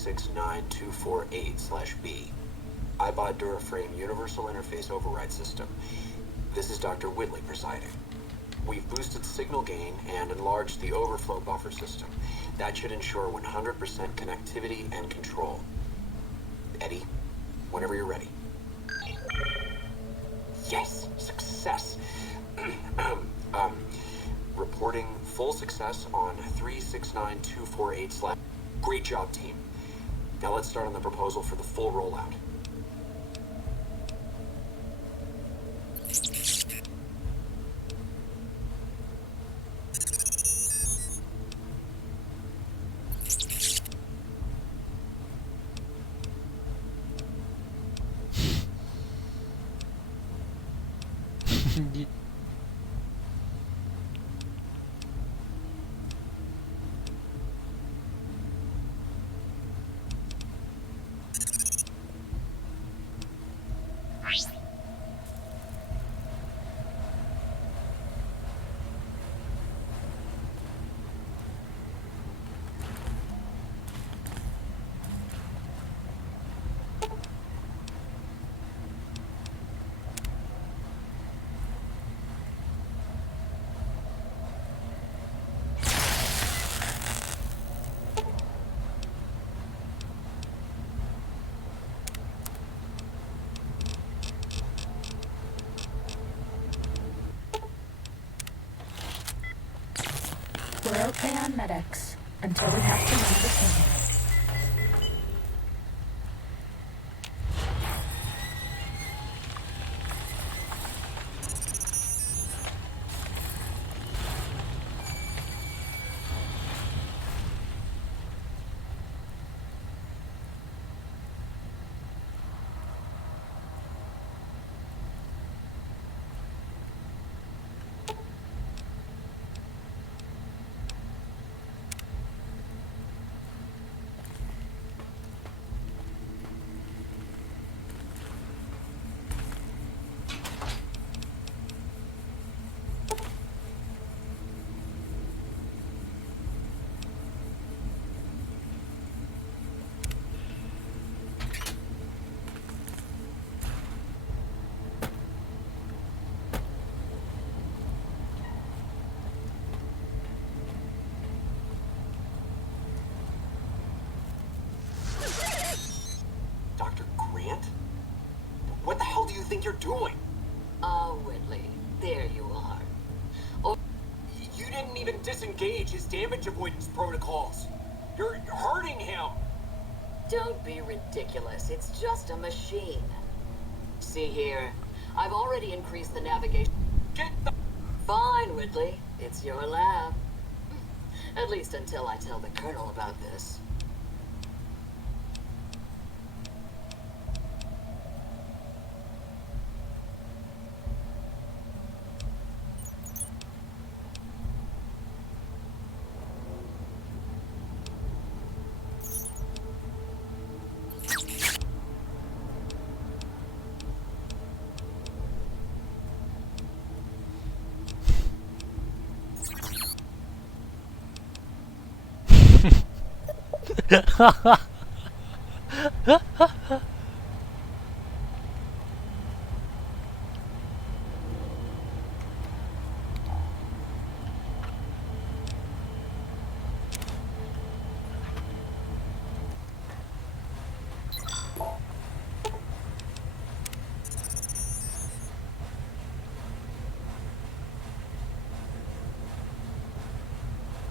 369248/B. iBot Duraframe Universal Interface Override System. This is Dr. Whitley presiding. We've boosted signal gain and enlarged the overflow buffer system. That should ensure 100% connectivity and control. Eddie, whenever you're ready. Yes, success. Reporting full success on 369248/. Great job, team. Now let's start on the proposal for the full rollout. We're okay on medics until we have to leave the camp. What the hell do you think you're doing? Oh, Whitley, there you are. Oh, You didn't even disengage his damage avoidance protocols. You're hurting him. don't be ridiculous. It's just a machine. See here, I've already increased the navigation. Get the... Fine, Whitley. It's your lab. At least until I tell the Colonel about this.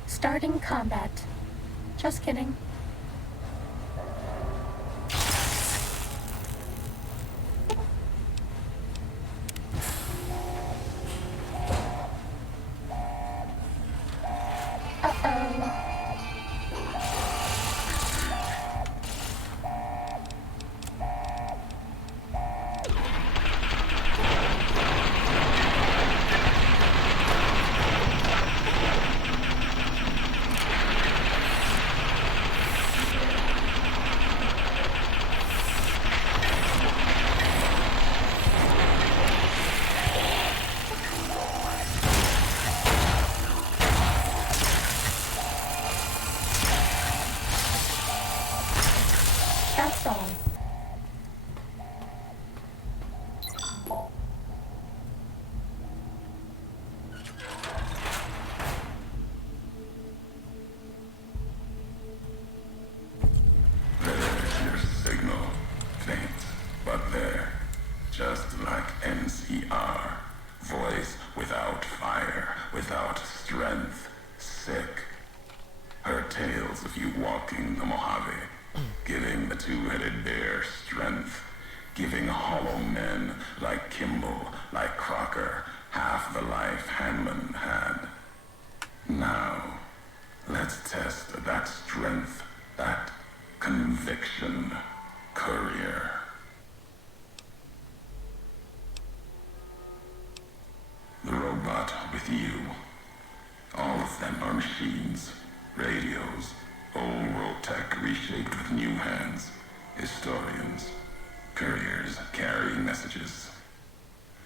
Starting combat. Just kidding. two-headed bear strength, giving hollow men like Kimball, like Crocker, half the life Hanlon had. Now, let's test that strength, that conviction, Courier. The robot with you. All of them are machines, radios, old world tech reshaped with new hands, historians, couriers carrying messages.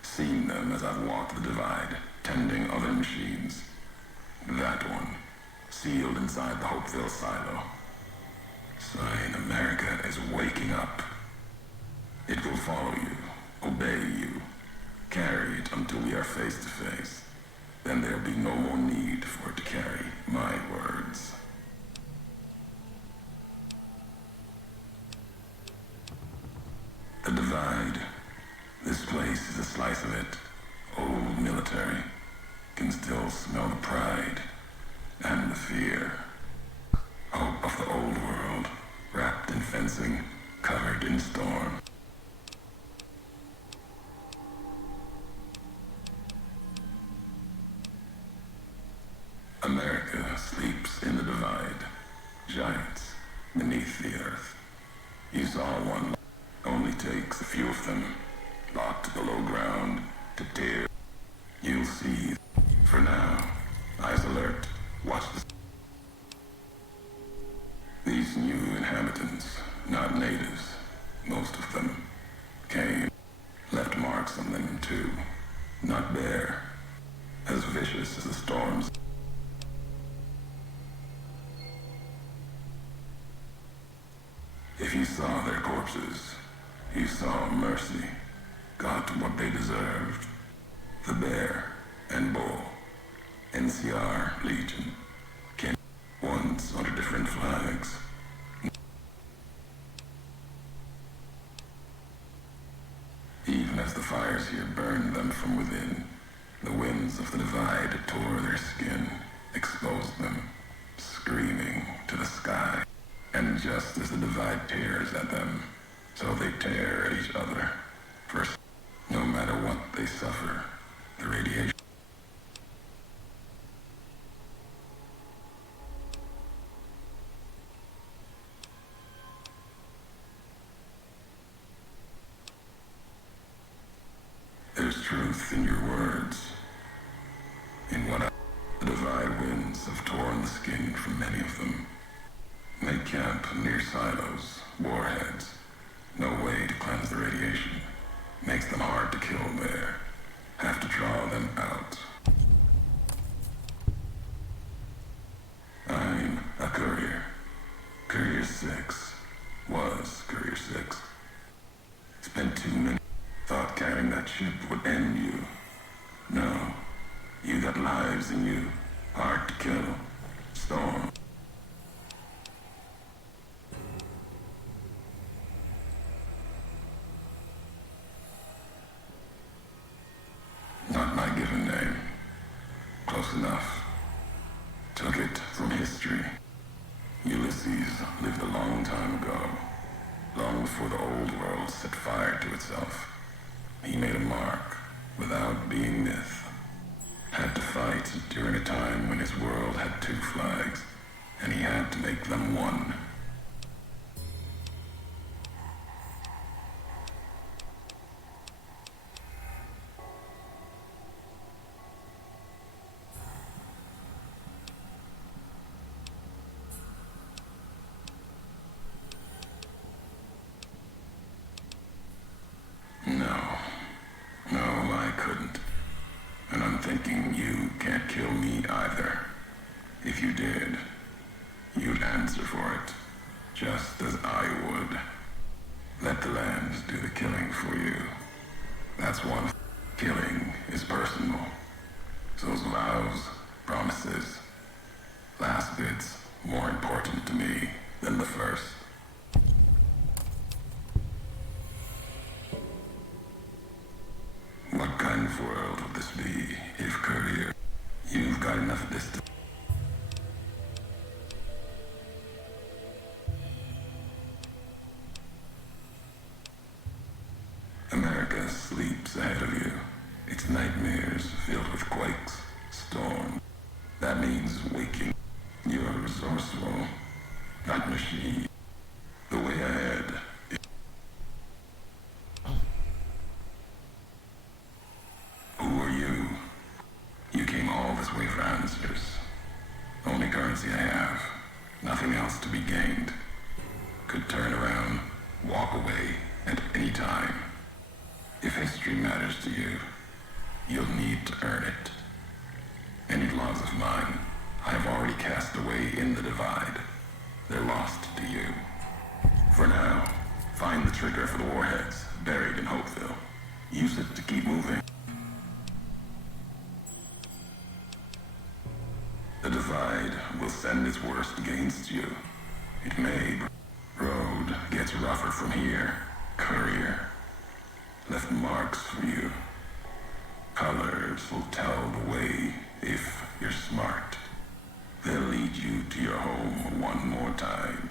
Seen them as I've walked the divide, tending other machines. That one, sealed inside the Hopeville silo. Sign America is waking up. It will follow you, obey you, carry it until we are face to face. Then there'll be no more need for it to carry my words. The divide. This place is a slice of it. Old military. Can still smell the pride and the fear. Hope of the old world, wrapped in fencing, covered in storm. America sleeps in the divide. Giants beneath the earth. You saw one. Only takes a few of them, locked below ground, to tear. You'll see. For now, eyes alert. Watch the... These new inhabitants, not natives, most of them, came, left marks on them too. Not bare, as vicious as the storms. If you saw their corpses, you saw mercy, got what they deserved. The bear and bull, NCR Legion, came once under different flags. Even as the fires here burned them from within, the winds of the divide tore their skin, exposed them, screaming to the sky. And just as the divide tears at them, so they tear at each other. First, no matter what they suffer, the radiation. There's truth in your words. In what the divide winds have torn the skin from many of them. They camp near silos, warheads. No way to cleanse the radiation. Makes them hard to kill there. Have to draw them out. I'm a courier. Courier 6. Was Courier 6. Spent too many. Thought carrying that ship would end you. No. You got lives in you. Hard to kill. Storm. Not my given name. Close enough. Took it from history. Ulysses lived a long time ago. Long before the old world set fire to itself. He made a mark without being myth. Had to fight during a time when his world had two flags, and he had to make them one. Thinking you can't kill me either. If you did, you'd answer for it, just as I would. Let the lands do the killing for you. That's one. Killing is personal. Those vows, promises, last bits, more important to me than the first. What kind of world would this be if Courier, you've got enough distance? else to be gained. Could turn around, walk away at any time. If history matters to you, you'll need to earn it. Any laws of mine I have already cast away in the divide. They're lost to you. For now, find the trigger for the warheads buried in Hopeville. Use it to keep moving. The divide will send its worst against you. It may. Road gets rougher from here. Courier left marks for you. Colors will tell the way if you're smart. They'll lead you to your home one more time.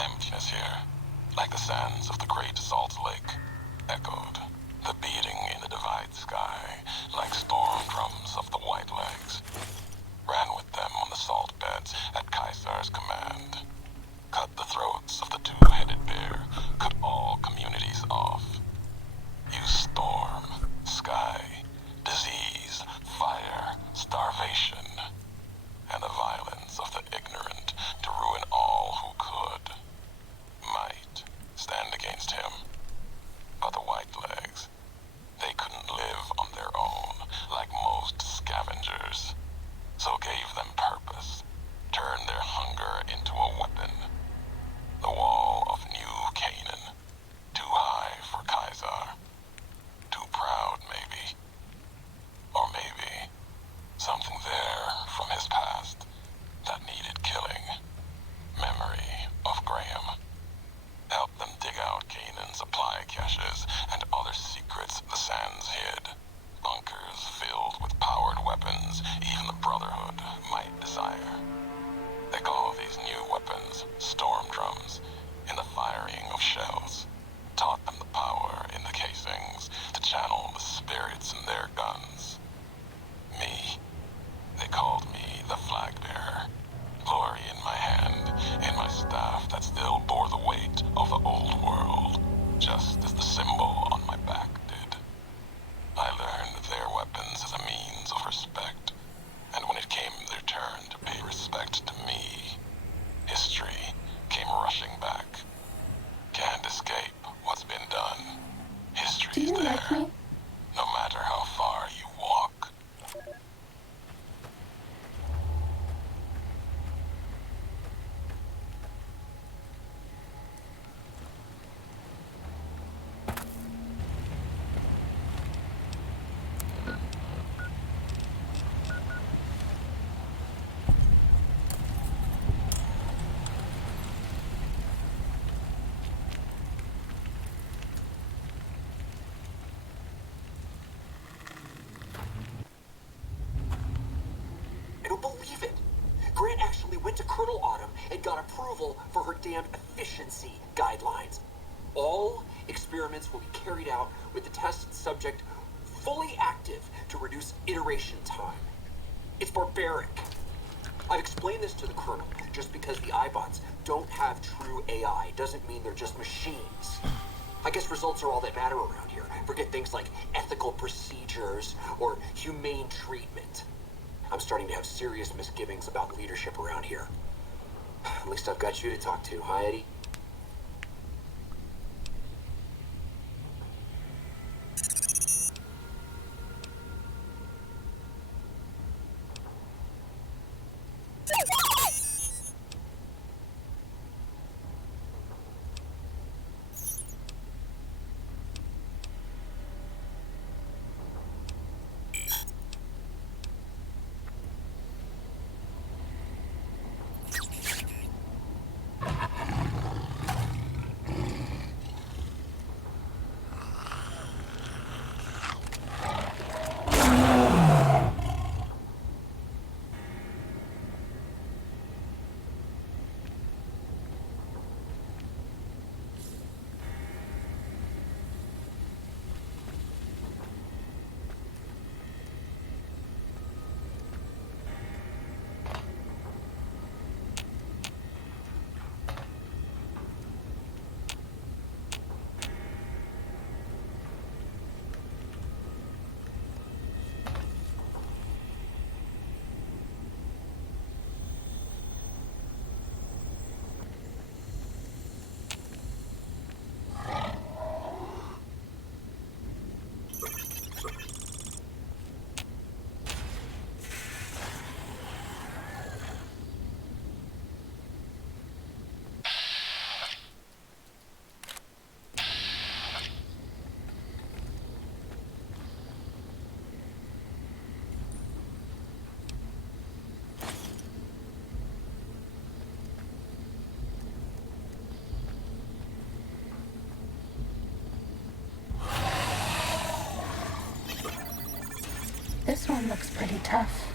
Emptiness here, like the sands of the great salt lake, echoed, the beating in the divide sky, like storm drums of the white legs. Ran with them on the salt beds at Caesar's command. Cut the throats of the two-headed bear, cut all communities off. Use storm, sky, disease, fire, starvation, and the violence of the ignorant to ruin all who could. Might stand against him. But the Whitelegs, they couldn't live on their own like most scavengers, so gave them purpose, turned their hunger into a weapon. The wall of New Canaan, too high for Caesar, too proud maybe, or maybe something there from his past that needed killing. Memory of Graham. Help them dig out Canaan's supply caches and other secrets the sands hid. Bunkers filled with powered weapons even the Brotherhood might desire. They call these new weapons storm drums in the firing of shells. Taught them the power in the casings to channel the spirits in their guns. Me, they called me the flag bearer. Glory in my hand, in my staff that still bore the weight of the old world, just as the symbol on my back did. I learned their weapons as a means of respect, and when it came their turn to pay respect to me, history came rushing back. Can't escape what's been done. Do History's you there, like me? no matter how far you walk. went to Colonel Autumn and got approval for her damned efficiency guidelines. All experiments will be carried out with the test subject fully active to reduce iteration time. It's barbaric. I've explained this to the Colonel. Just because the iBots don't have true AI doesn't mean they're just machines. I guess results are all that matter around here. Forget things like ethical procedures or humane treatment. I'm starting to have serious misgivings about leadership around here. At least I've got you to talk to, huh, Eddie? This one looks pretty tough.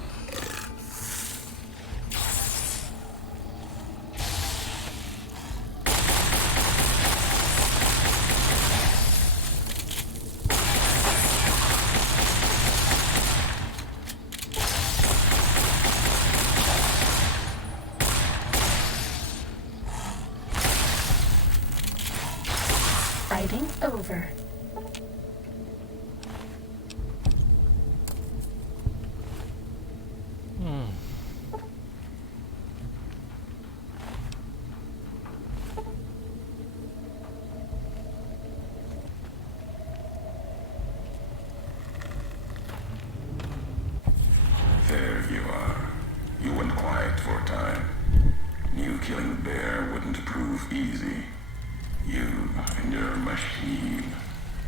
Fighting over. There you are. You went quiet for a time. Knew killing the bear wouldn't prove easy. You and your machine,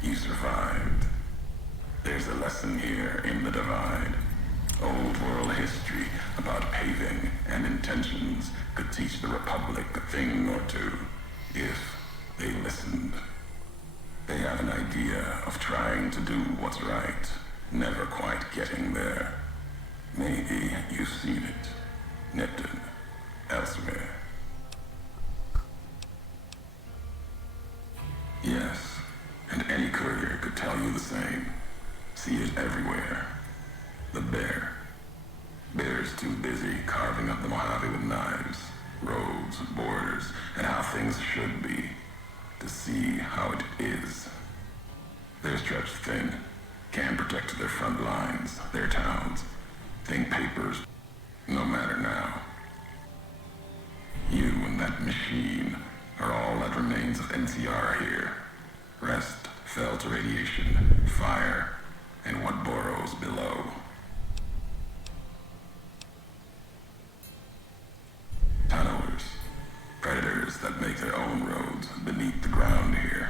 you survived. There's a lesson here in the divide. Old world history about paving and intentions could teach the Republic a thing or two, if they listened. They have an idea of trying to do what's right, never quite getting there. Maybe you've seen it, nipped it, elsewhere. Yes, and any courier could tell you the same. See it everywhere. The bear. Bear's too busy carving up the Mojave with knives, roads, borders, and how things should be, to see how it is. They're stretched thin, can't protect their front lines, their towns. Think papers, no matter now. You and that machine are all that remains of NCR here. Rest fell to radiation, fire, and what burrows below. Tunnelers, predators that make their own roads beneath the ground here.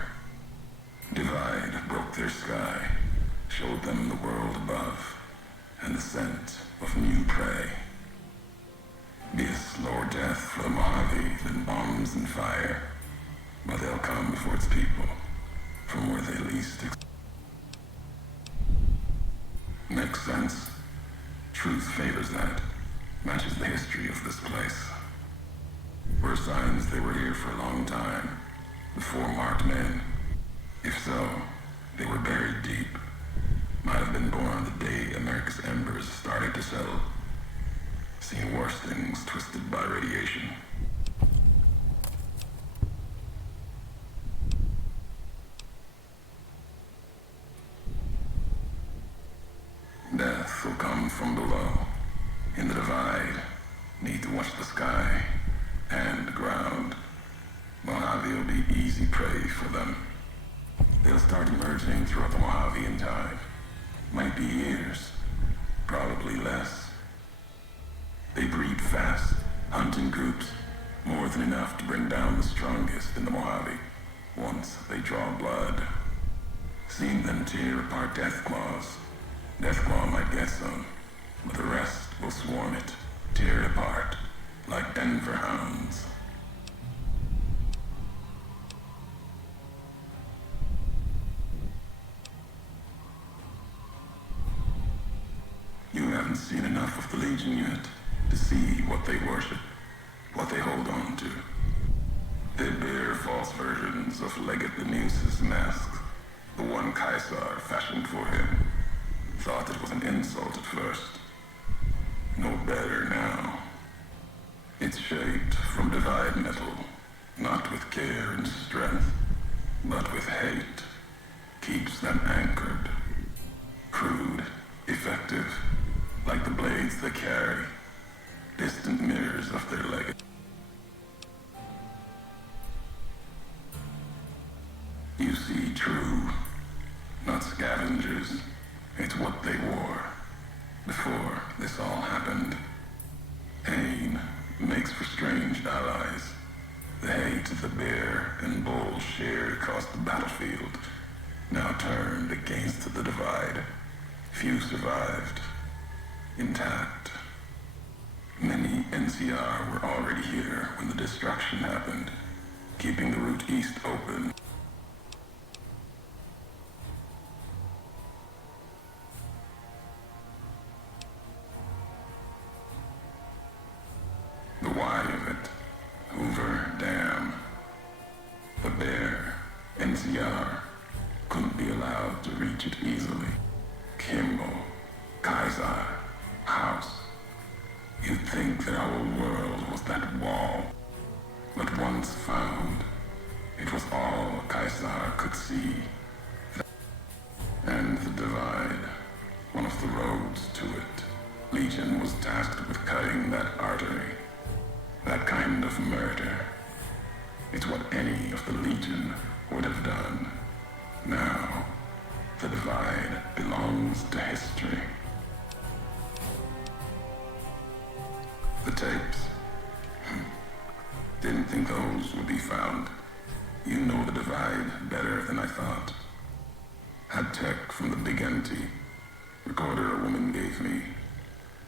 Divide broke their sky, showed them the world above, and the scent of new prey. Be a slower death for the Mojave than bombs and fire, but they'll come for its people, from where they least Makes sense. Truth favors that. Matches the history of this place. Were signs they were here for a long time, before marked men? If so, they were buried deep. Might have been born the day America's embers started to settle. Seen worse things twisted by radiation. Death will come from below. In the divide, need to watch the sky and the ground. Mojave will be easy prey for them. They'll start emerging throughout the Mojavian tide. Might be years, probably less. They breed fast, hunt in groups, more than enough to bring down the strongest in the Mojave, once they draw blood. Seen them tear apart Deathclaws. Deathclaw might get some, but the rest will swarm it, tear it apart, like Denver hounds. You haven't seen enough of the Legion yet to see what they worship, what they hold on to. They bear false versions of Legate Lenuse's masks, the one Caesar fashioned for him. Thought it was an insult at first. No better now. It's shaped from divide metal, not with care and strength, but with hate. Keeps them anchored. Crude, effective, like the blades they carry, distant mirrors of their legacy. You see true, not scavengers. It's what they wore before this all happened. Pain makes for strange allies. The hate the bear and bull shared across the battlefield now turned against the divide. Few survived, intact. Many NCR were already here when the destruction happened, keeping the route east open. The why of it, Hoover Dam. The bear, NCR, couldn't be allowed to reach it easily. Kimball, Kaiser, House. You'd think their whole world was that wall. But once found, it was all Kaiser could see. And the divide, one of the roads to it. Legion was tasked with cutting that artery. That kind of murder. It's what any of the Legion would have done. Now, the divide belongs to history. The tapes. Didn't think those would be found. You know the divide better than I thought. Had tech from the big empty. Recorder a woman gave me.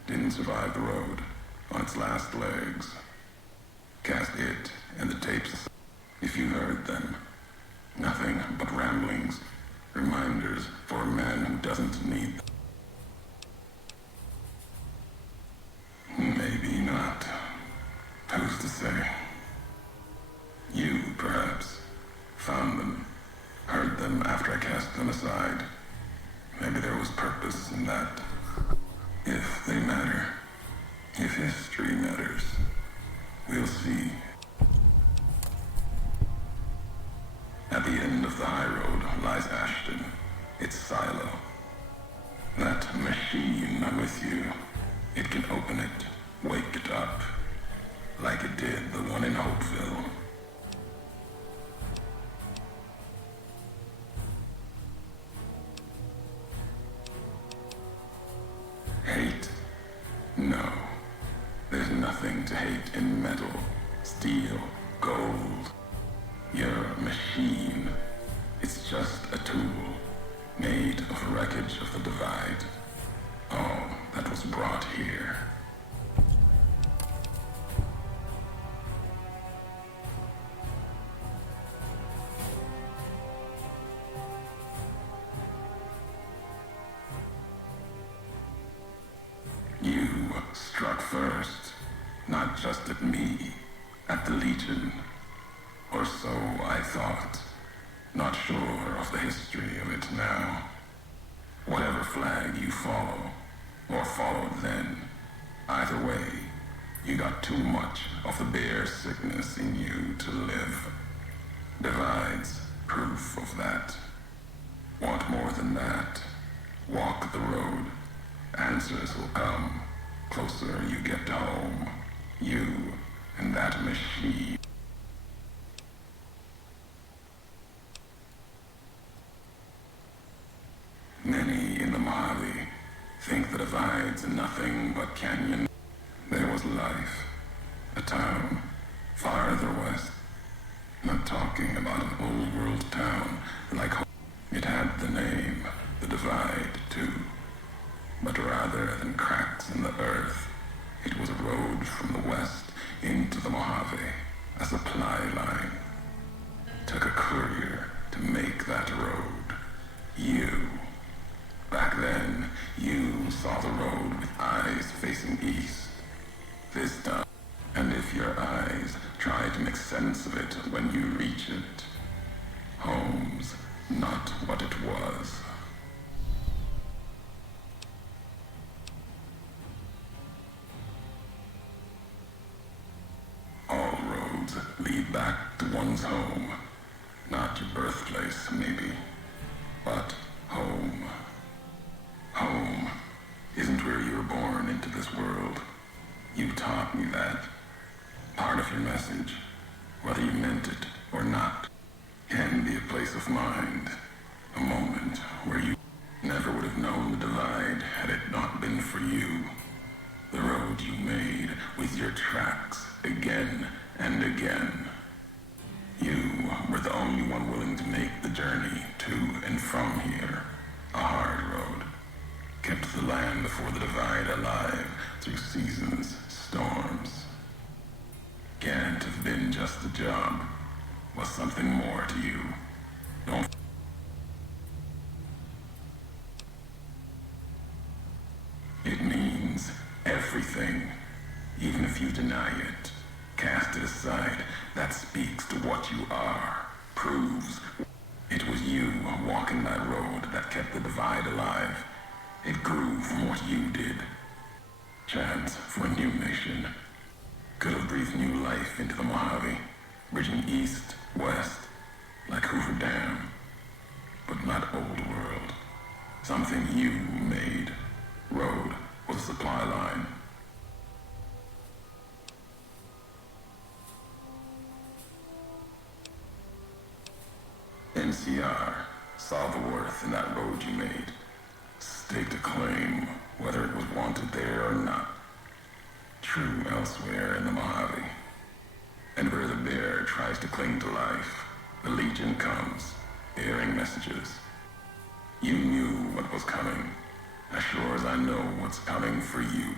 Didn't survive the road on its last legs. Cast it and the tapes. If you heard them, nothing but ramblings, reminders for a man who doesn't need them. Maybe not. Who's to say? You, perhaps, found them, heard them after I cast them aside. Maybe there was purpose in that. If they matter, if history matters, we'll see. At the end of the high road lies Ashton, its silo. That machine with you, it can open it, wake it up, like it did the one in Hopeville. Hate? No. There's nothing to hate in metal, steel, gold. You're a machine. It's just a tool, made of wreckage of the divide. All that was brought here. You struck first, not just at me, at the Legion. Or so I thought, not sure of the history of it now. Whatever flag you follow, or followed then, either way, you got too much of the bare sickness in you to live. Divides proof of that. Want more than that? Walk the road. Answers will come. Closer you get to home. You and that machine. Many in the Mojave think the divide's nothing but canyon. There was life. A town farther west. Not talking about an old world town like home. It had the name, the divide, too. But rather than cracks in the earth, it was a road from the west into the Mojave, a supply line. Took a courier to make that road. You. Back then, you saw the road with eyes facing east. This time, and if your eyes try to make sense of it when you reach it, home's not what it was. All roads lead back to one's home. Not your birthplace, maybe, but home. Home isn't where you were born into this world. You taught me that. Part of your message, whether you meant it or not, can be a place of mind. A moment where you never would have known the divide had it not been for you. The road you made with your tracks again and again. You were the only one willing to make the journey to and from here. A hard road. Kept the land before the divide alive through seasons, storms. Can't have been just a job. Was something more to you. Don't. It means everything. Even if you deny it, cast it aside, that speaks to what you are. Proves it was you walking that road that kept the divide alive. It grew from what you did. Chance for a new nation. Could have breathed new life into the Mojave, bridging east, west, like Hoover Dam. But not old world. Something you made. Road was a supply line. NCR saw the worth in that road you made. Staked a claim, whether it was wanted there or not. True elsewhere in the Mojave. And where the bear tries to cling to life, the Legion comes, bearing messages. You knew what was coming, as sure as I know what's coming for you.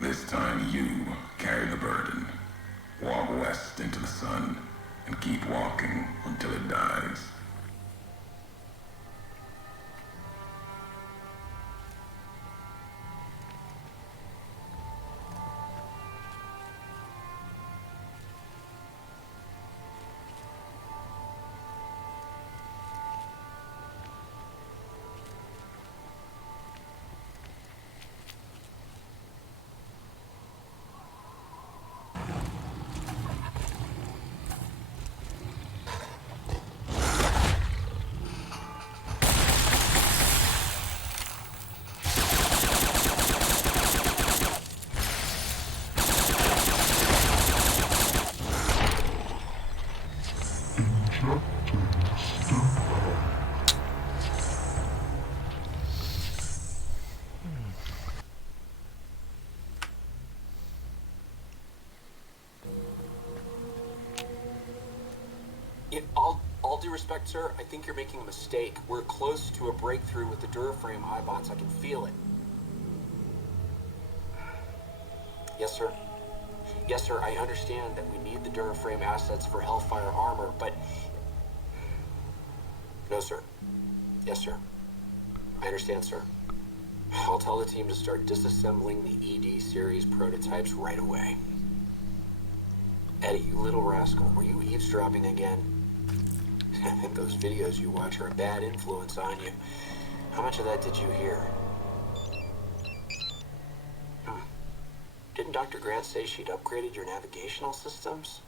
This time you carry the burden. Walk west into the sun, and keep walking until it dies. All due respect, sir, I think you're making a mistake. We're close to a breakthrough with the Duraframe iBots. I can feel it. Yes, sir. Yes, sir, I understand that we need the Duraframe assets for Hellfire armor, but... No, sir. Yes, sir. I understand, sir. I'll tell the team to start disassembling the ED series prototypes right away. Eddie, you little rascal, were you eavesdropping again? I think those videos you watch are a bad influence on you. How much of that did you hear? Didn't Dr. Grant say she'd upgraded your navigational systems?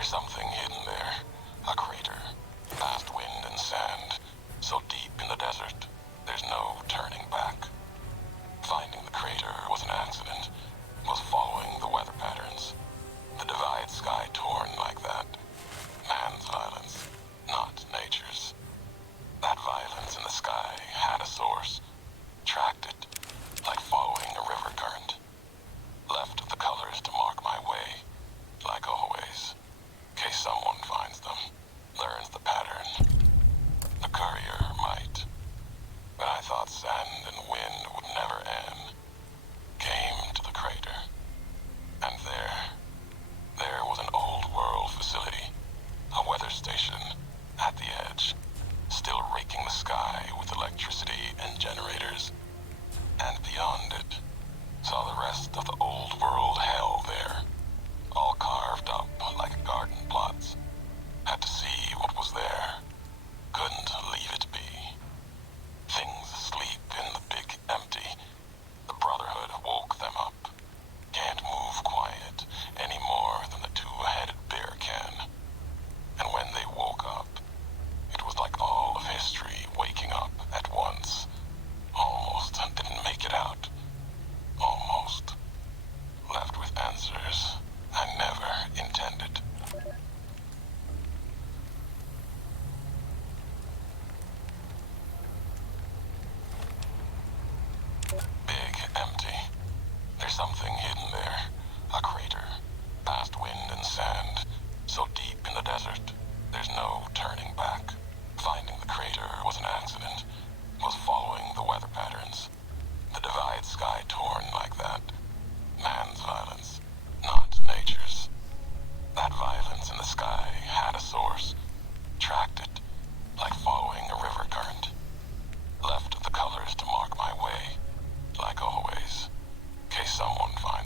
Something hidden there. A crater. Vast wind and sand. So deep in the desert, there's no turning back. Finding the crater was an accident. Was following the weather patterns. The divide sky torn like that. Man's violence, not nature's. That violence in the sky had a source. Tracked it, like following a river current. Left the colors to mark my way, like always. In case someone finds them, learns the pattern. The courier might. But I thought sand and wind would never end. Came to the crater. And there was an old world facility. A weather station at the edge. Still raking the sky with electricity and generators. And beyond it, saw the rest of the old world hell there. All carved up like garden plots. Had to see what was there. Couldn't leave it be. Things asleep in the big empty. The Brotherhood woke them up. Can't move quiet any more than the two-headed bear can. And when they woke up, it was like all of history waking up at once. Almost didn't make it out. Almost. Left with answers I never intended. Big empty. There's something hidden there. A crater. Past wind and sand. So deep in the desert, there's no turning back. Finding the crater was an accident. Was following the weather patterns. The divide sky torn like that. Man's violence, not nature's. That violence in the sky had a source. Tracked it, like following a river current. Left the colors to mark my way, like always. In case someone finds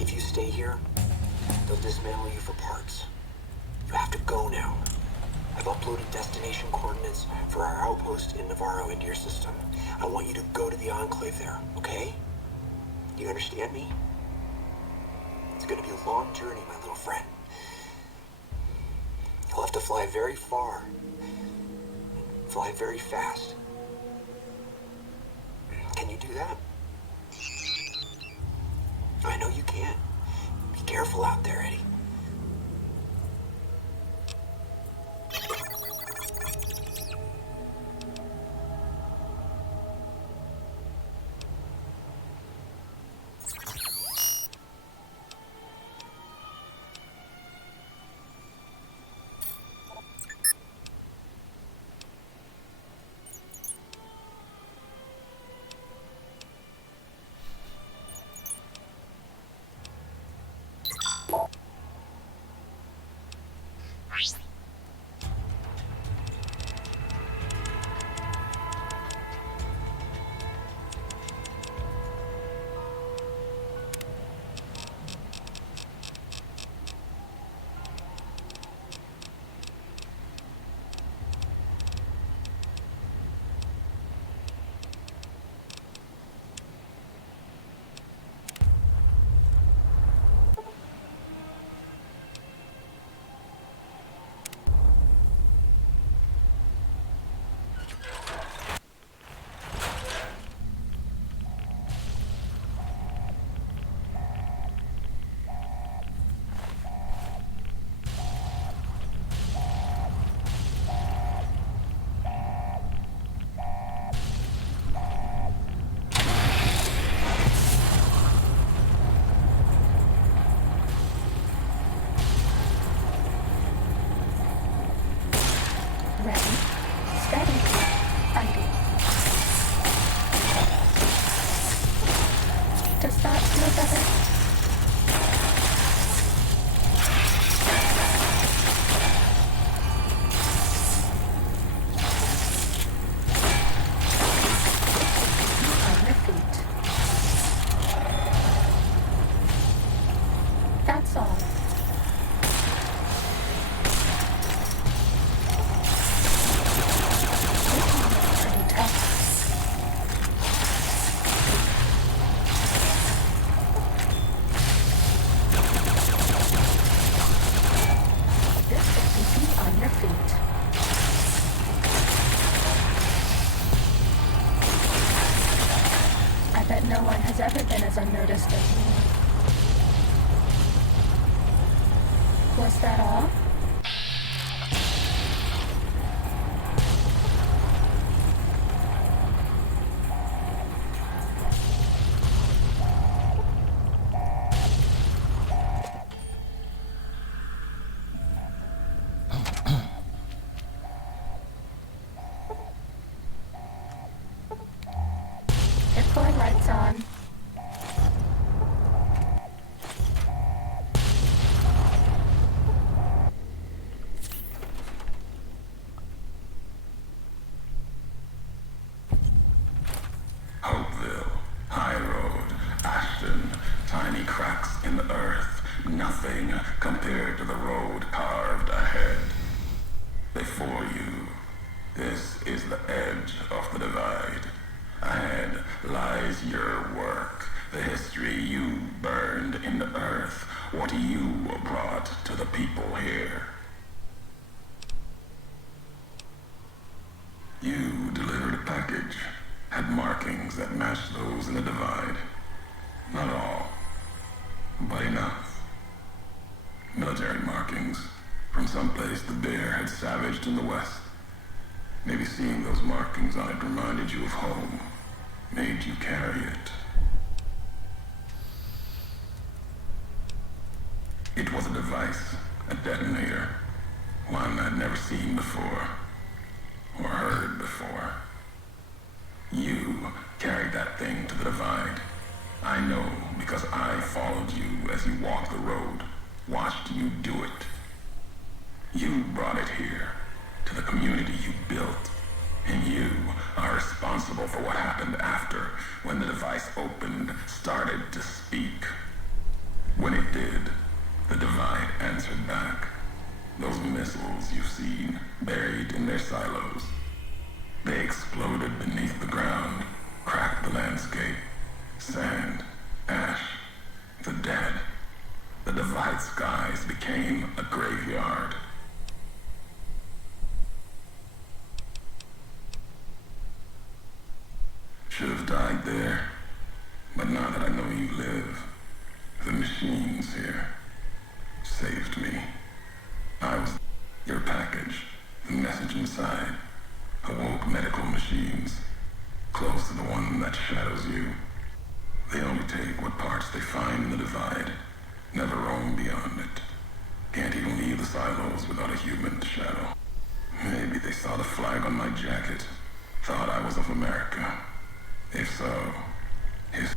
If you stay here, they'll dismantle you for parts. You have to go now. I've uploaded destination coordinates for our outpost in Navarro into your system. I want you to go to the Enclave there, okay? Do you understand me? It's gonna be a long journey, my little friend. You'll have to fly very far. Fly very fast. Can you do that? I know you can. Be careful out there, Eddie. Unnoticed it. Was that all? Hit lights on. Compared to the road carved ahead. Before you, this is the edge of the divide. Ahead lies your work, the history you burned in the earth, what you brought to the people here. You delivered a package, had markings that matched those in the divide. Not all, but enough. Military markings from someplace the bear had savaged in the west. Maybe seeing those markings on it reminded you of home, made you carry it. It was a device, a detonator, one I'd never seen before, or heard before. You carried that thing to the divide. I know because I followed you as you walked the road. Watched you do it. You brought it here, to the community you built, and you are responsible for what happened after, when the device opened, started to speak. Starlight skies became a graveyard. Should have died there, but now that I know you live, the machines here saved me. I was your package, the message inside, awoke medical machines, close to the one that shadows you. They only take what parts they find in the divide, never roam beyond it. Can't even leave the silos without a human to shadow. Maybe they saw the flag on my jacket, thought I was of America. If so, his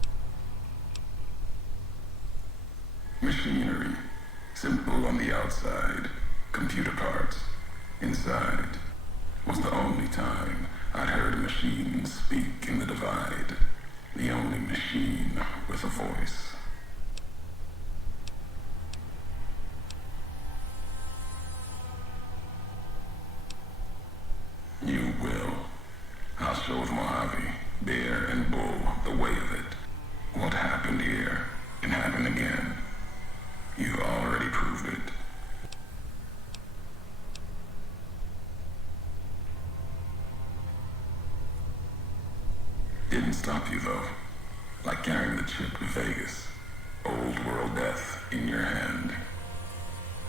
machinery, simple on the outside, computer parts inside, was the only time I'd heard a machine speak in the divide, the only machine with a voice. You will. I'll show the Mojave, Bear and Bull the way of it. What happened here can happen again. You already proved it. Didn't stop you though. Like carrying the chip to Vegas. Old world death in your hand.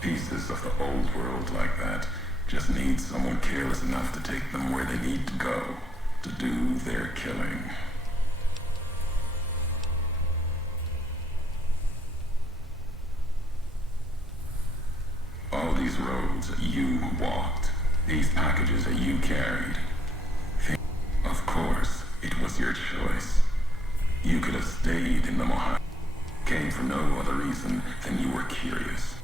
Pieces of the old world like that just need someone careless enough to take them where they need to go to do their killing. All these roads that you walked, these packages that you carried. Of course, it was your choice. You could have stayed in the Mojave. Came for no other reason than you were curious.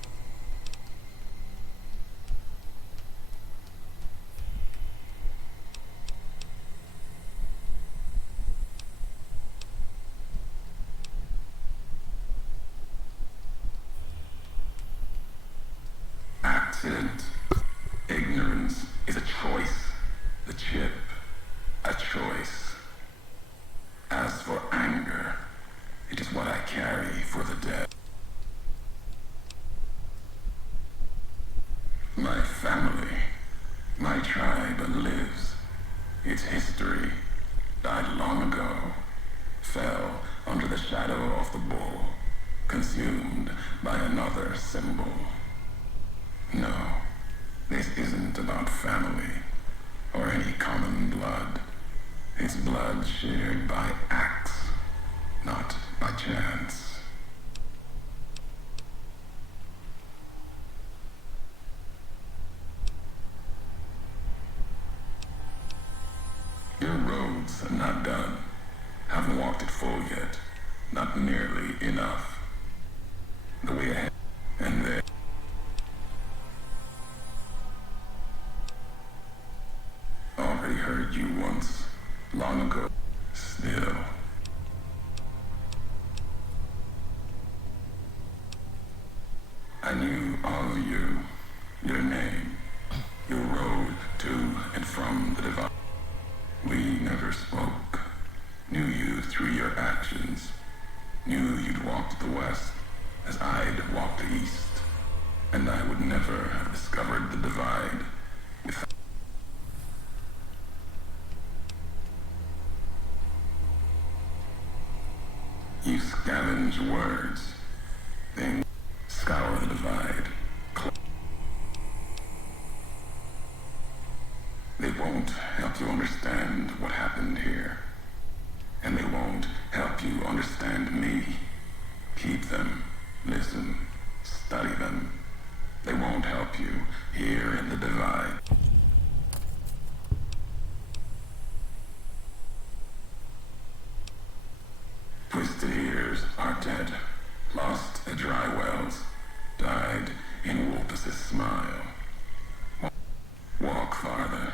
Accident. Ignorance is a choice. The chip, a choice. As for anger, it is what I carry for the dead. My family, my tribe lives. Its history died long ago, fell under the shadow of the bull, consumed by another symbol. No, this isn't about family or any common blood. It's blood shared by acts, not by chance. Your road's not done. Haven't walked it full yet. Not nearly enough. The way ahead and there. Already heard you once, long ago. Still. I knew all of you, your name, your road to and from the divine. We never spoke. Knew you through your actions. Knew you'd walked the west as I'd walked the east. And I would never have discovered the divide without. You scavenge words, then scour the divide. They won't help you understand what happened here. And they won't help you understand me. Keep them, listen, study them. They won't help you here in the divide. Twisted ears are dead, lost at dry wells, died in Wolpus's smile. Walk farther.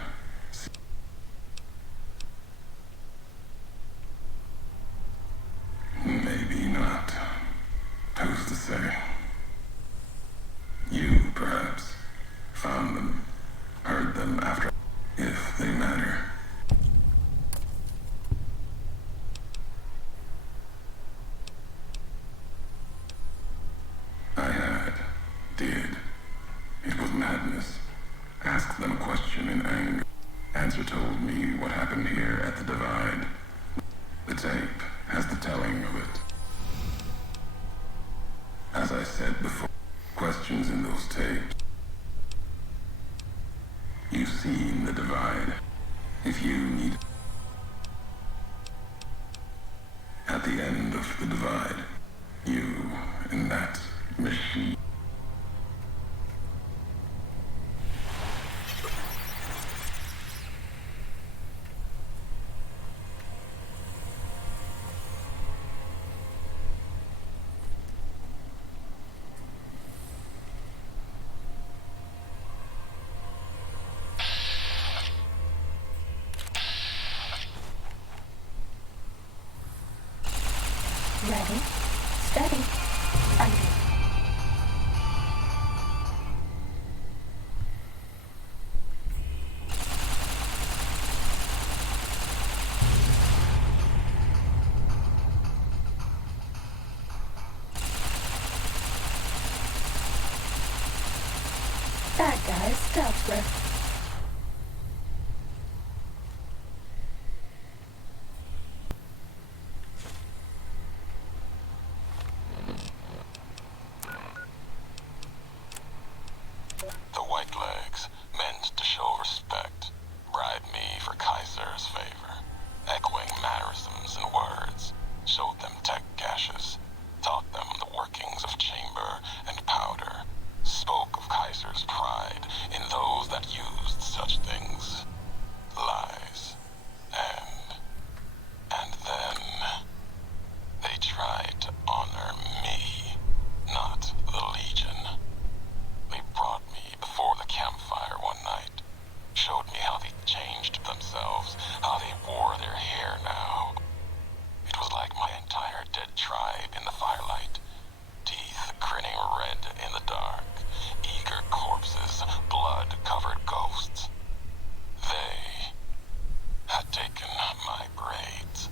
Maybe not. Who's to say? You, perhaps, found them, heard them after, if they matter. I had said before, questions in those tapes. You've seen the divide. If you need... At the end of the divide, you and that machine. Ready, steady, fighting. Bad guys dealt with. The white legs meant to show respect, bribed me for Kaiser's favor, echoing mannerisms and words, showed them tech caches, taught them the workings of chamber and powder, spoke of Kaiser's pride in those that used such things, lies, and then they tried to honor me, not the Legion. They brought me before the campfire one night, showed me how they changed themselves, how they wore their hair now. It was like my entire dead tribe in the firelight, teeth grinning red in the dark, eager corpses, blood-covered ghosts. They had taken my braids,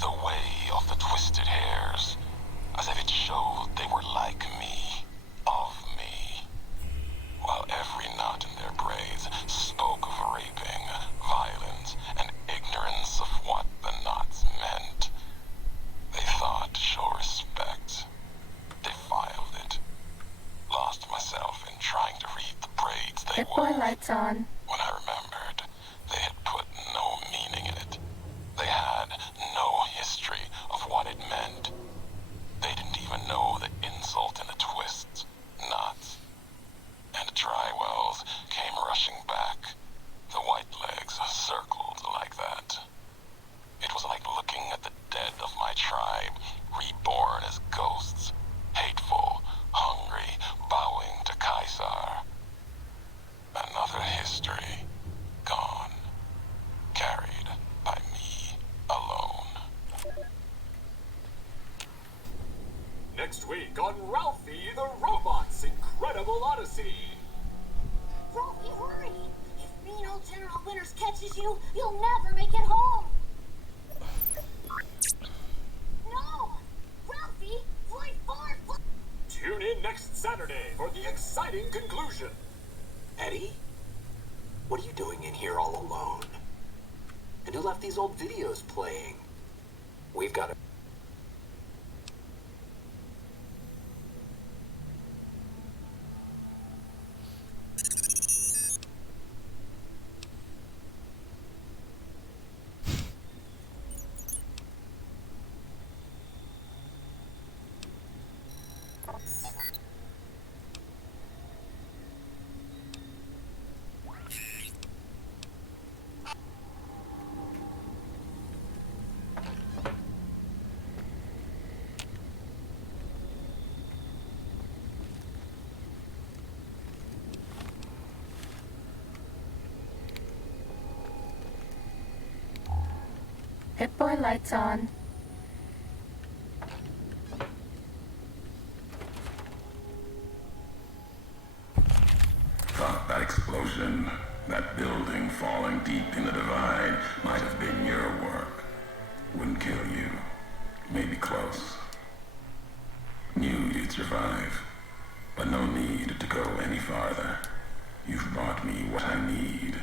the way of the twisted hairs, as if it showed they were like me, of me, while every knot in their braids spoke of raping, violence, and ignorance of what the knots meant. They thought to show respect. Defiled it. Lost myself in trying to read the braids they Hit boy wove. lights on. When I remembered, they had put no meaning in it. They had no history of what it meant. They didn't even know the insult in the twists, knots, and dry wells came rushing back. The white legs circled like that. It was like looking at the dead of my tribe, reborn as ghosts, hateful, hungry, bowing to Kaiser. Another history, gone, carried by me alone. Next week on Ralphie the Robot's Incredible Odyssey. Ralphie, hurry! If mean old General Winters catches you, you'll never make it home! No! Ralphie, fly far, fly! Tune in next Saturday for the exciting conclusion. Eddie? What are you doing in here all alone? And who left these old videos playing? We've got to... Hit boy lights on. Thought that explosion, that building falling deep in the divide, might have been your work. Wouldn't kill you. Maybe close. Knew you'd survive, but no need to go any farther. You've brought me what I need.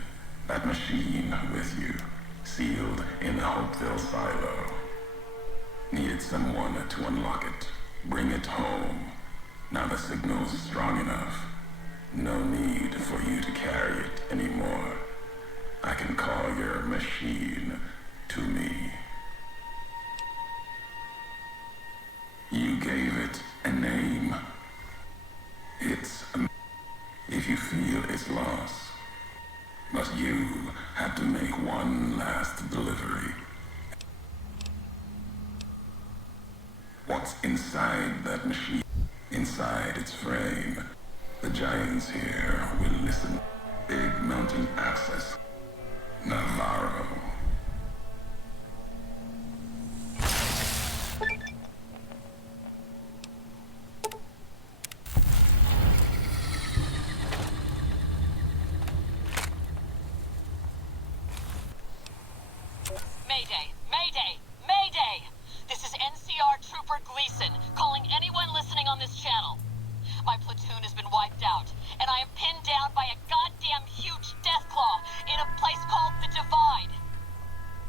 That machine with you, sealed in the Hopeville silo. Needed someone to unlock it, bring it home. Now the signal's strong enough. No need for you to carry it anymore. I can call your machine to me. You gave it a name. If you feel its loss, but you had to make one last delivery. What's inside that machine? Inside its frame. The giants here will listen. Big mountain access. Navarro. Mayday! Mayday! Mayday! This is NCR Trooper Gleason, calling anyone listening on this channel. My platoon has been wiped out, and I am pinned down by a goddamn huge deathclaw in a place called the Divide.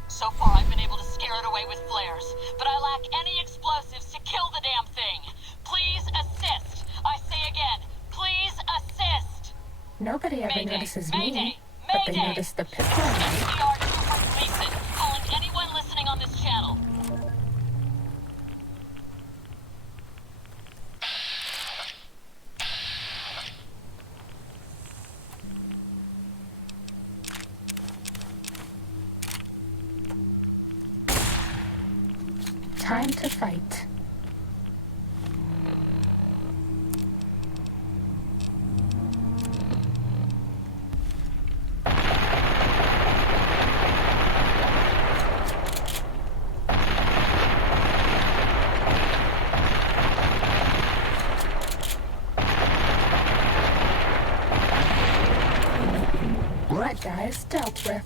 So far, I've been able to scare it away with flares, but I lack any explosives to kill the damn thing. Please assist. I say again, please assist. Nobody ever Mayday, notices Mayday, me, but they Mayday. notice the This is picture. NCR Trooper Gleason, calling anyone listening on this channel. Time to fight. That guy is dealt with.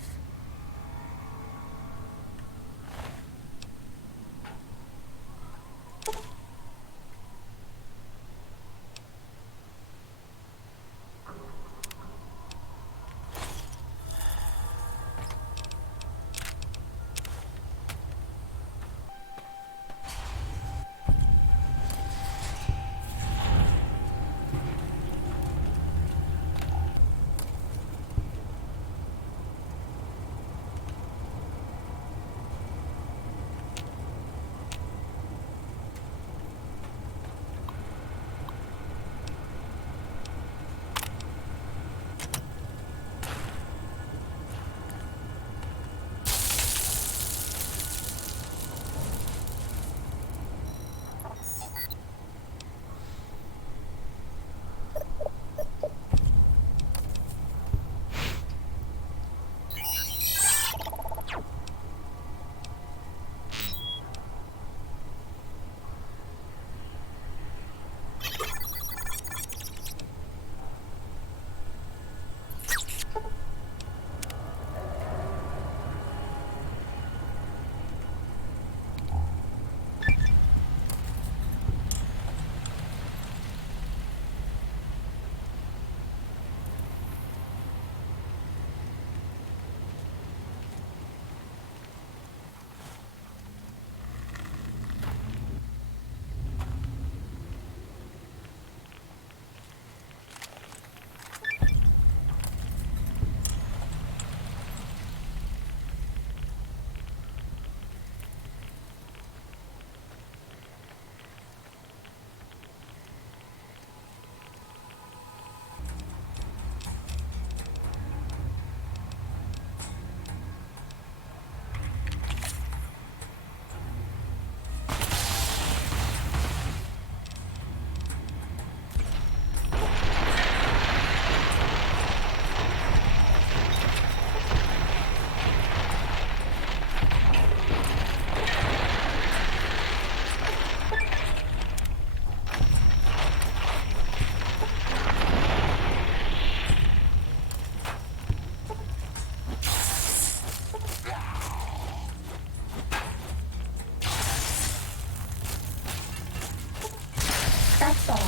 That's all.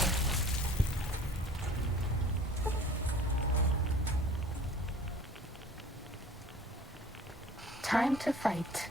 Time to fight.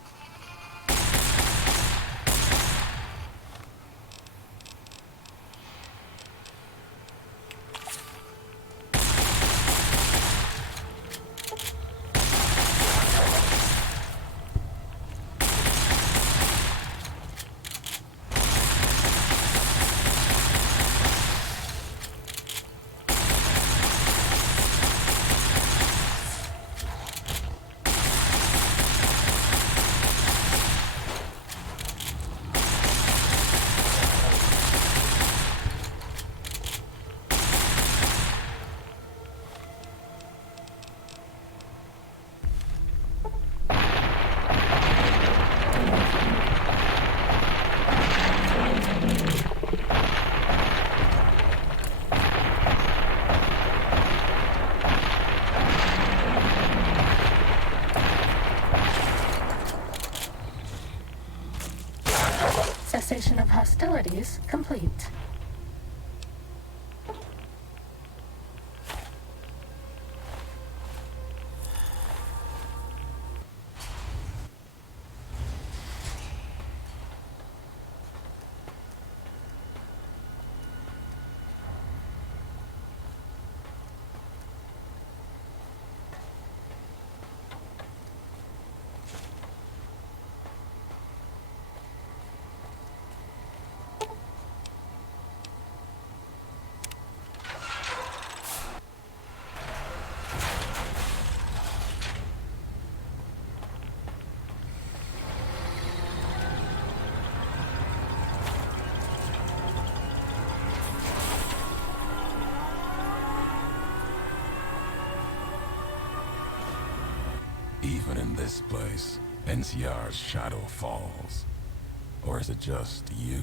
Hostilities complete. Even in this place, NCR's shadow falls. Or is it just you,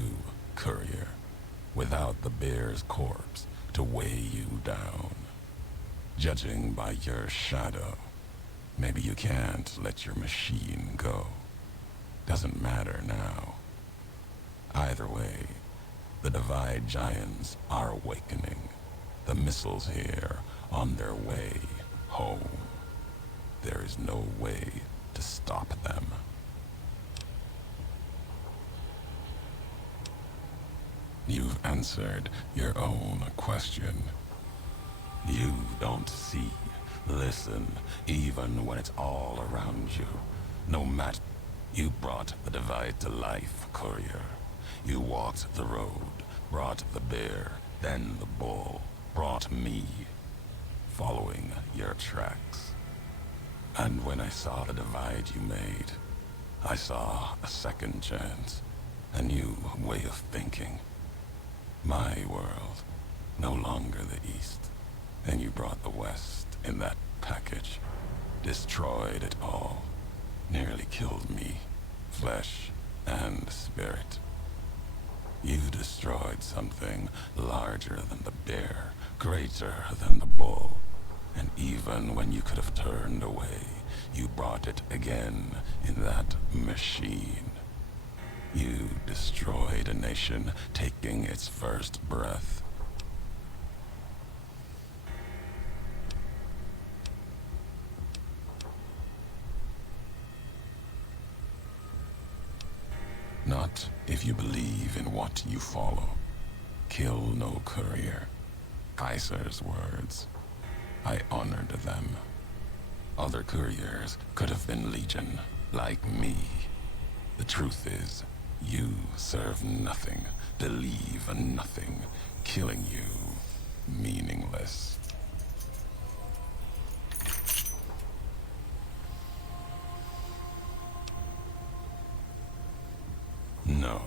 courier, without the bear's corpse to weigh you down? Judging by your shadow, maybe you can't let your machine go. Doesn't matter now. Either way, the Divide Giants are awakening. The missiles here on their way home. There is no way to stop them. You've answered your own question. You don't see, listen, even when it's all around you. No matter. You brought the Divide to life, courier. You walked the road, brought the bear, then the bull, brought me, following your tracks. And when I saw the divide you made, I saw a second chance, a new way of thinking. My world, no longer the East. And you brought the West in that package, destroyed it all, nearly killed me, flesh and spirit. You destroyed something larger than the bear, greater than the bull. And even when you could have turned away, you brought it again in that machine. You destroyed a nation taking its first breath. Not if you believe in what you follow. Kill no courier. Kaiser's words. I honored them. Other couriers could have been legion, like me. The truth is, you serve nothing, believe nothing, killing you, meaningless. No.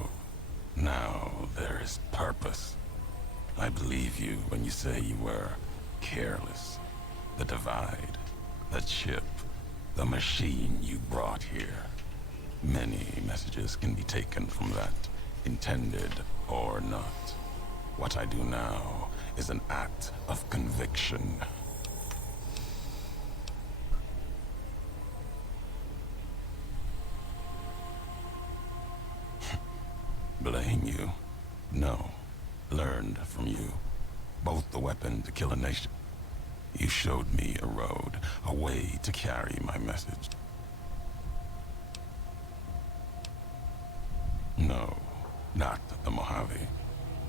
Now there is purpose. I believe you when you say you were careless. The divide, the chip, the machine you brought here. Many messages can be taken from that, intended or not. What I do now is an act of conviction. Blame you? No. Learned from you. Both the weapon to kill a nation. You showed me a road, a way to carry my message. No, not the Mojave.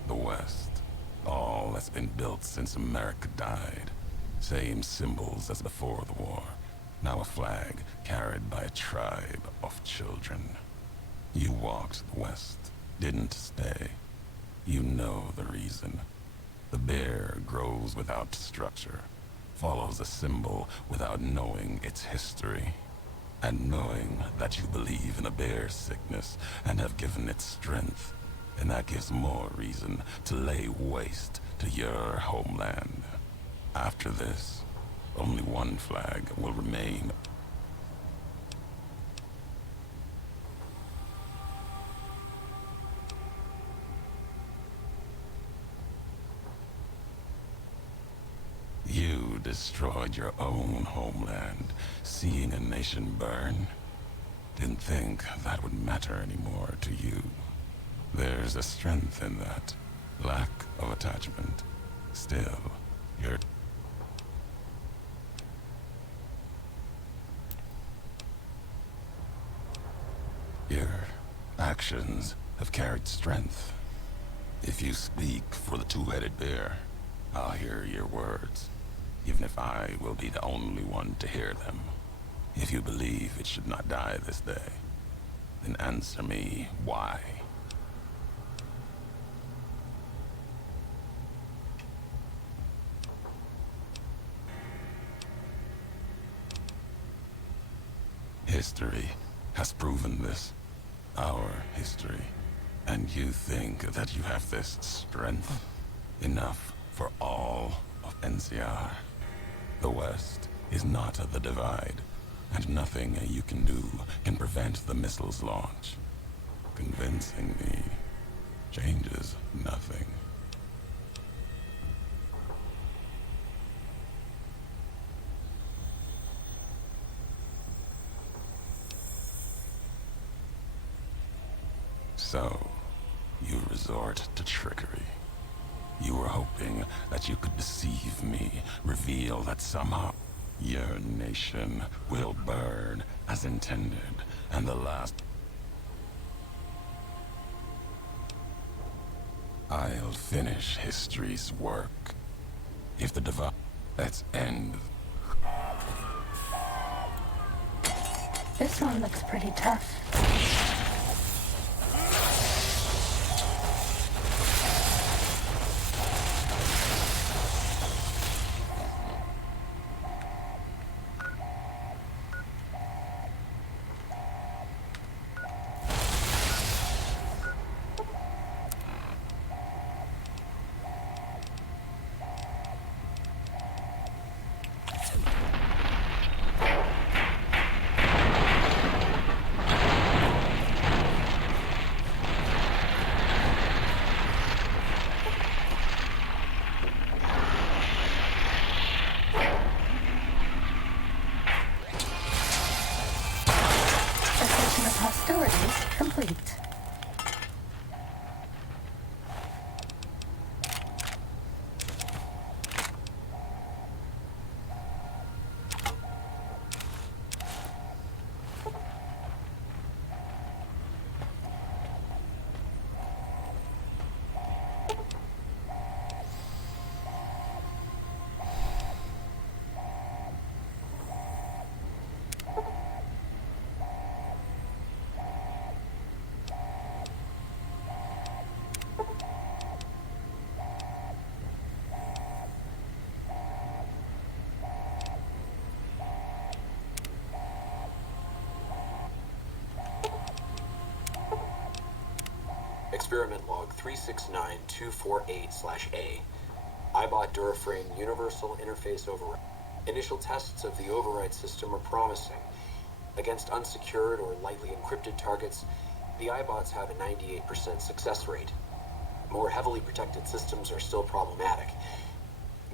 The West. All that's been built since America died. Same symbols as before the war. Now a flag carried by a tribe of children. You walked the West, didn't stay. You know the reason. The bear grows without structure, follows a symbol without knowing its history. And knowing that you believe in a bear's sickness and have given it strength, and that gives more reason to lay waste to your homeland. After this, only one flag will remain. You destroyed your own homeland, seeing a nation burn. Didn't think that would matter anymore to you. There's a strength in that lack of attachment. Still, your actions have carried strength. If you speak for the two-headed bear, I'll hear your words, even if I will be the only one to hear them. If you believe it should not die this day, then answer me why. History has proven this. Our history. And you think that you have this strength? Enough for all of NCR. The West is not the divide, and nothing you can do can prevent the missile's launch. Convincing me changes nothing. So, you resort to trickery. You were hoping that you could deceive me, reveal that somehow your nation will burn as intended, and the last... I'll finish history's work. If the divide... Let's end. This one looks pretty tough. Hostilities complete. Experiment log 369248/A. iBot Duraframe Universal Interface Override. Initial tests of the override system are promising. Against unsecured or lightly encrypted targets, the iBots have a 98% success rate. More heavily protected systems are still problematic.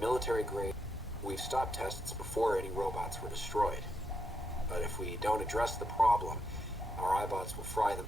Military grade, we've stopped tests before any robots were destroyed. But if we don't address the problem, our iBots will fry them.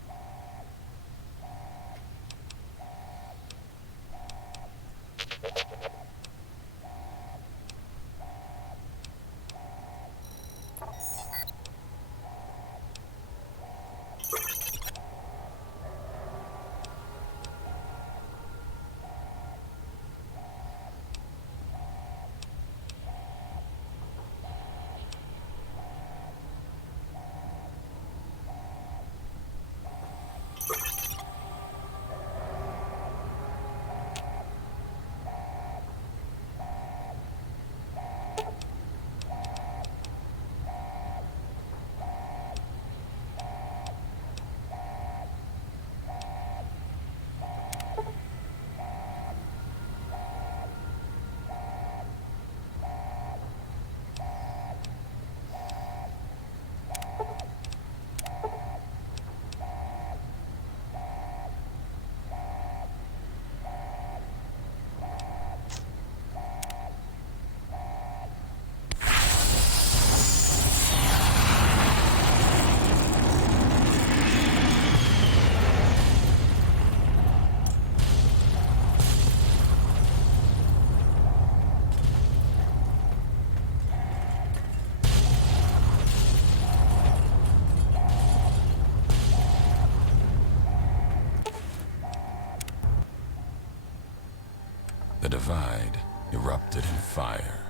divide erupted in fire,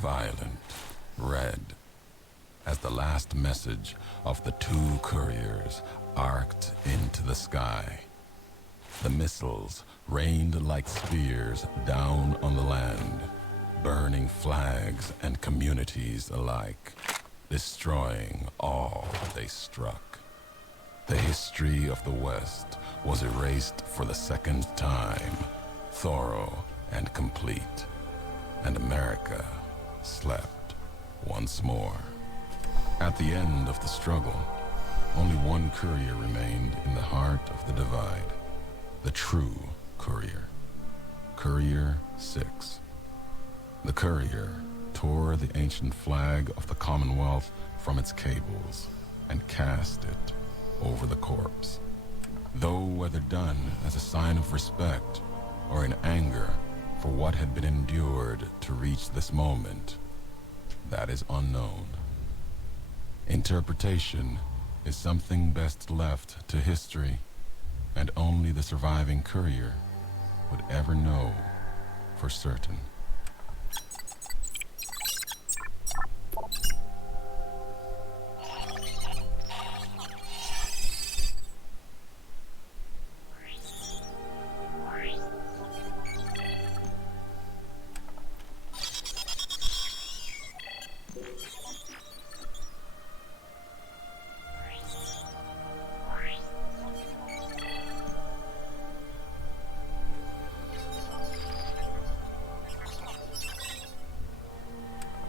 violent, red, as the last message of the two couriers arced into the sky. The missiles rained like spears down on the land, burning flags and communities alike, destroying all they struck. The history of the West was erased for the second time, thorough and complete, and America slept once more. At the end of the struggle, only one courier remained in the heart of the divide, the true courier, Courier 6. The courier tore the ancient flag of the Commonwealth from its cables and cast it over the corpse. Though whether done as a sign of respect or in anger for what had been endured to reach this moment, that is unknown. Interpretation is something best left to history, and only the surviving courier would ever know for certain.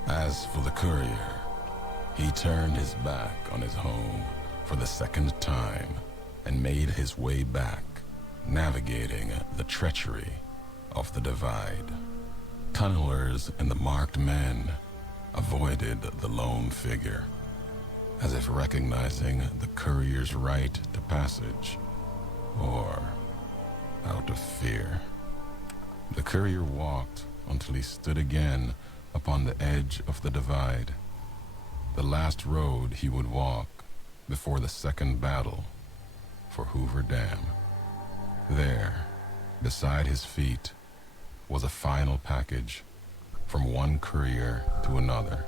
As for the courier, he turned his back on his home for the second time and made his way back, navigating the treachery of the divide. Tunnelers and the marked men avoided the lone figure, as if recognizing the courier's right to passage, or out of fear. The courier walked until he stood again upon the edge of the divide, the last road he would walk before the second battle for Hoover Dam. There, beside his feet, was a final package from one courier to another,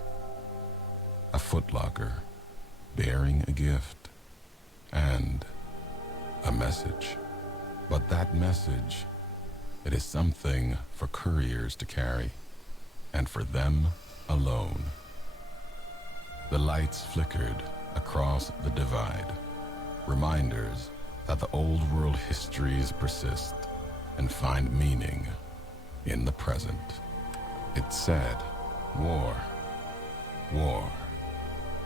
a footlocker bearing a gift and a message. But that message, it is something for couriers to carry, and for them alone. The lights flickered across the divide, reminders that the old world histories persist and find meaning in the present. It said, war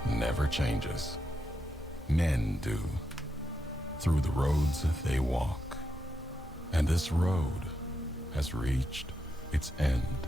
never changes. Men do, through the roads they walk. And this road has reached its end.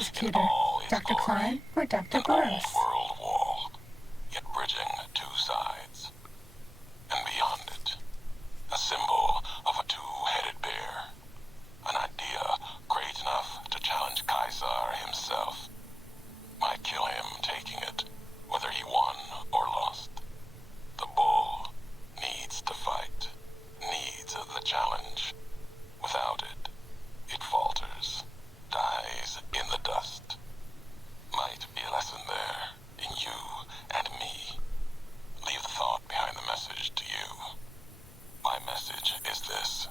is cuter, Dr. Klein or Dr. Gross? World wall, yet bridging two sides. And beyond it, a symbol of a two-headed bear. An idea great enough to challenge Caesar himself. Might kill him taking it, whether he won or lost. The bull needs to fight, needs the challenge. Without it, it falters, dies in the dust. Might be a lesson there, in you and me. Leave the thought behind the message to you. My message is this.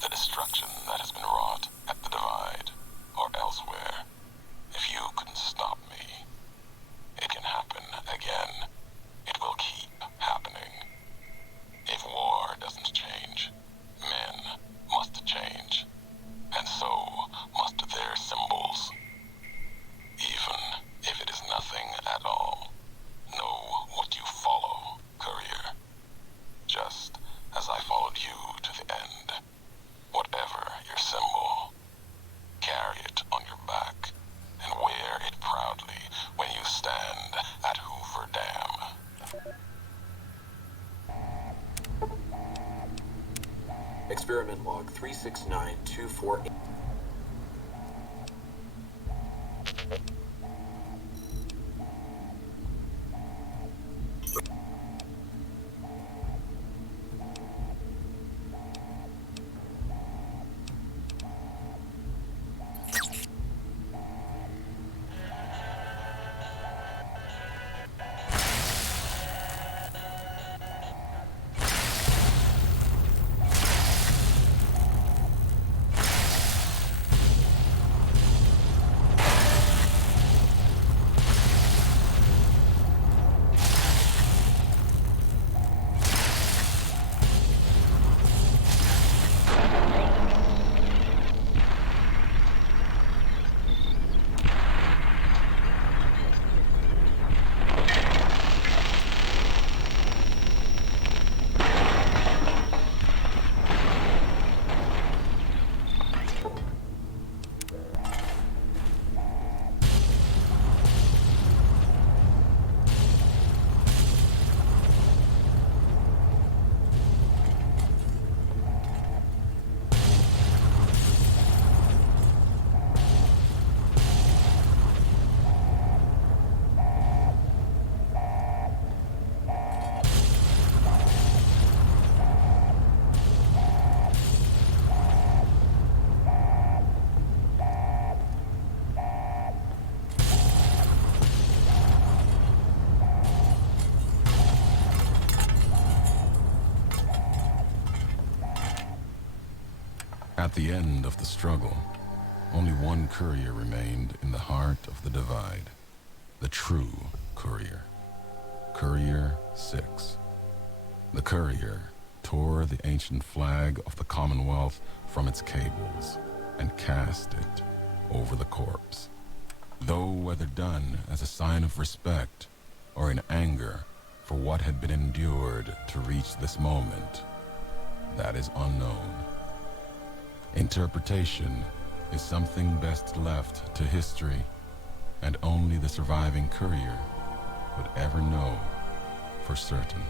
The destruction that has been wrought at the Divide, or elsewhere, if you can stop me, it can happen again. It will keep happening. If war doesn't change, men must change, and so must their symbols. Even if it is nothing at all, know what you follow, courier. Just as I followed you to the end. Whatever your symbol, carry it on your back and wear it proudly when you stand at Hoover Dam. Experiment log 369248. At the end of the struggle, only one courier remained in the heart of the Divide. The true courier. Courier 6. The courier tore the ancient flag of the Commonwealth from its cables and cast it over the corpse. Though whether done as a sign of respect or in anger for what had been endured to reach this moment, that is unknown. Interpretation is something best left to history, and only the surviving courier would ever know for certain.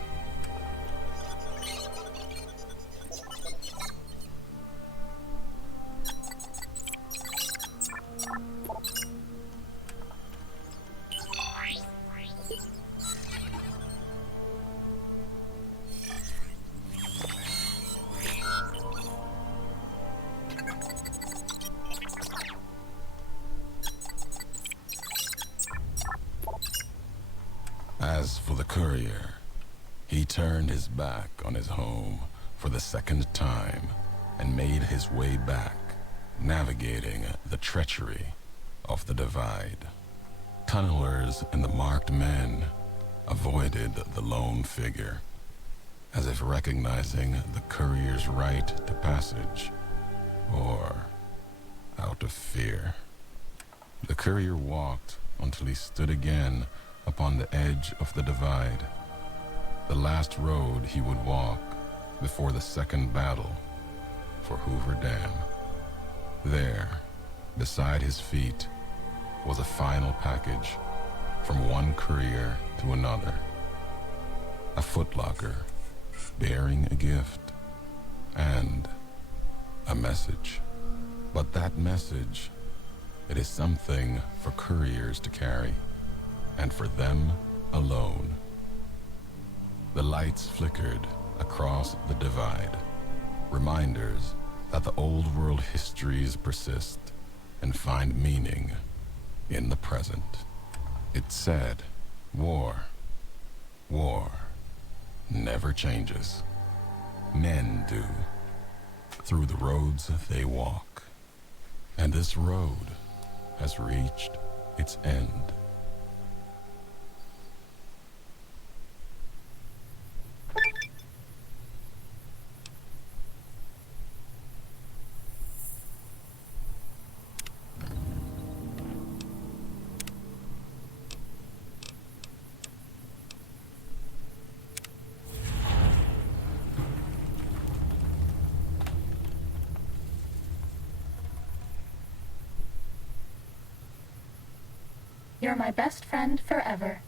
As for the courier, he turned his back on his home for the second time and made his way back, navigating the treachery of the Divide. Tunnelers and the marked men avoided the lone figure, as if recognizing the courier's right to passage, or out of fear. The courier walked until he stood again upon the edge of the Divide, the last road he would walk before the second battle for Hoover Dam. There, beside his feet, was a final package from one courier to another. A footlocker bearing a gift and a message. But that message, it is something for couriers to carry, and for them alone. The lights flickered across the divide, reminders that the old world histories persist and find meaning in the present. It said, war never changes. Men do, through the roads they walk. And this road has reached its end. You're my best friend forever.